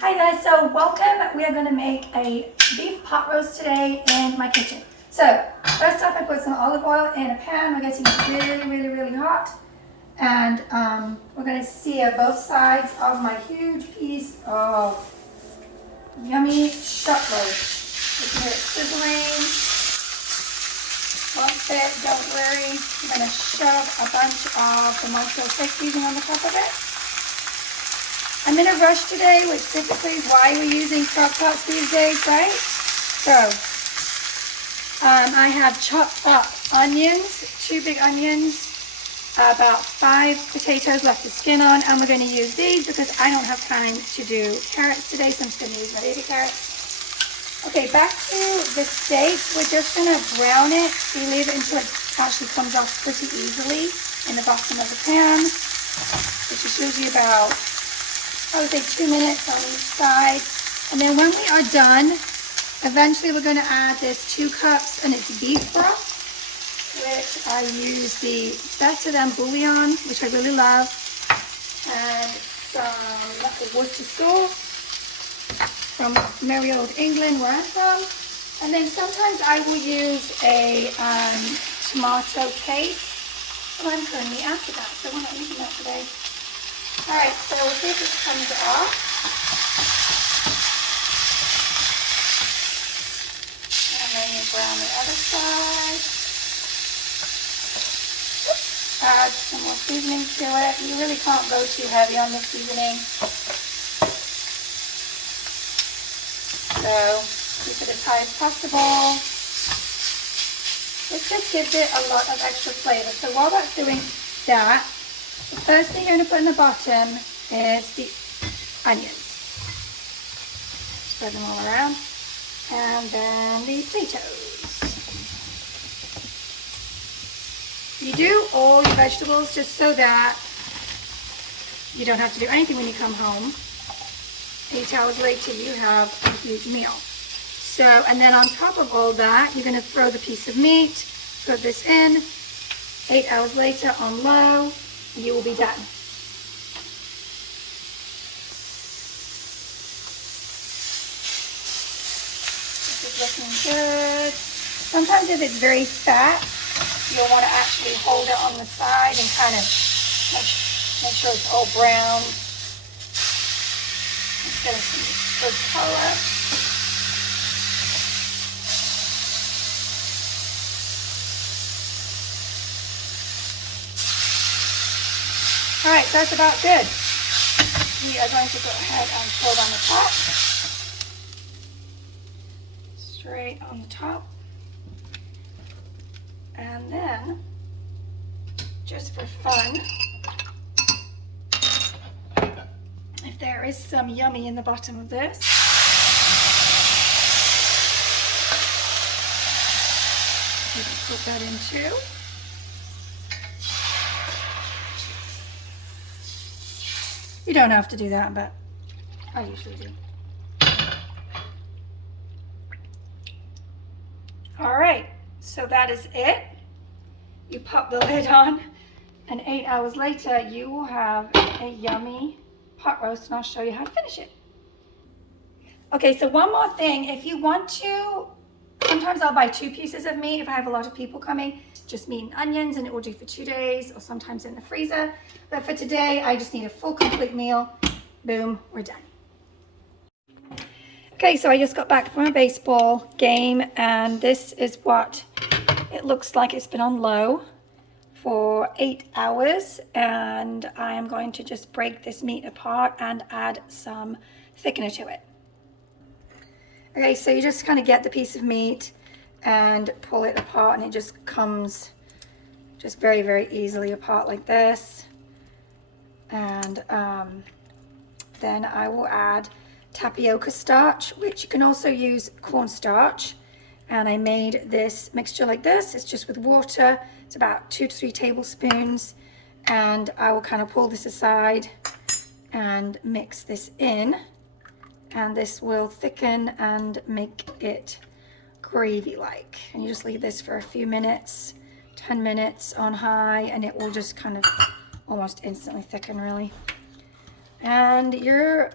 Hi guys, so welcome. We are going to make a beef pot roast today in my kitchen. So first off, I put some olive oil in a pan. We're getting it really hot. And we're going to sear both sides of my huge piece of yummy shot roast. You can hear it sizzling. Won't fit, don't worry. I'm going to shove a bunch of the Monterey Steak seasoning on the top of it. I'm in a rush today, which typically is why we're using Crockpots these days, right? So, I have chopped up onions, 2 big onions, about 5 potatoes left the skin on, and we're going to use these because I don't have time to do carrots today, so I'm just going to use my baby carrots. Okay, back to the steak. We're just going to brown it. We leave it until it actually comes off pretty easily in the bottom of the pan, which is usually about, I would say, 2 minutes on each side. And then when we are done, eventually we're going to add this 2 cups, and it's beef broth, which I use the Better Than bouillon, which I really love, and some Worcestershire Sauce from merry old England, where I'm from. And then sometimes I will use a tomato paste. Oh, I'm currently after that, so we're not using that today. Alright, so we'll see if this comes off. And then you brown the other side. Add some more seasoning to it. You really can't go too heavy on the seasoning. So keep it as high as possible. This just gives it a lot of extra flavor. So while that's doing that, the first thing you're going to put in the bottom is the onions. Spread them all around. And then the potatoes. You do all your vegetables just so that you don't have to do anything when you come home. 8 hours later, you have a huge meal. So, and then on top of all that, you're going to throw the piece of meat, put this in. 8 hours later on low, you will be done. This is looking good. Sometimes if it's very fat, you'll want to actually hold it on the side and kind of make sure it's all brown. Let's get some good color. Alright, so that's about good. We are going to go ahead and pull down the top. Straight on the top. And then, just for fun, if there is some yummy in the bottom of this, you can put that in too. You don't have to do that, but I usually do. All right, so that is it. You pop the lid on, and 8 hours later, you will have a yummy pot roast, and I'll show you how to finish it. Okay, so one more thing. If you want to, sometimes I'll buy 2 pieces of meat if I have a lot of people coming. Just meat and onions, and it will do for 2 days, or sometimes in the freezer. But for today, I just need a full, complete meal. Boom, we're done. Okay, so I just got back from a baseball game, and this is what it looks like. It's been on low for 8 hours, and I am going to just break this meat apart and add some thickener to it. Okay, so you just kind of get the piece of meat and pull it apart, and it just comes just very easily apart like this. And then I will add tapioca starch, which you can also use cornstarch. And I made this mixture like this. It's just with water. It's about 2 to 3 tablespoons. And I will kind of pull this aside and mix this in. And this will thicken and make it gravy-like. And you just leave this for a few minutes, 10 minutes on high, and it will just kind of almost instantly thicken, really. And your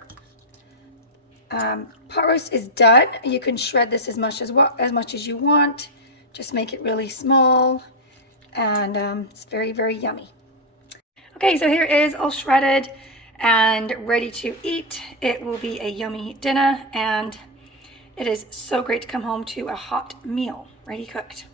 Pot roast is done. You can shred this as much as you want. Just make it really small, and it's very, very yummy. Okay, so here is all shredded and ready to eat. It will be a yummy dinner, and it is so great to come home to a hot meal ready cooked.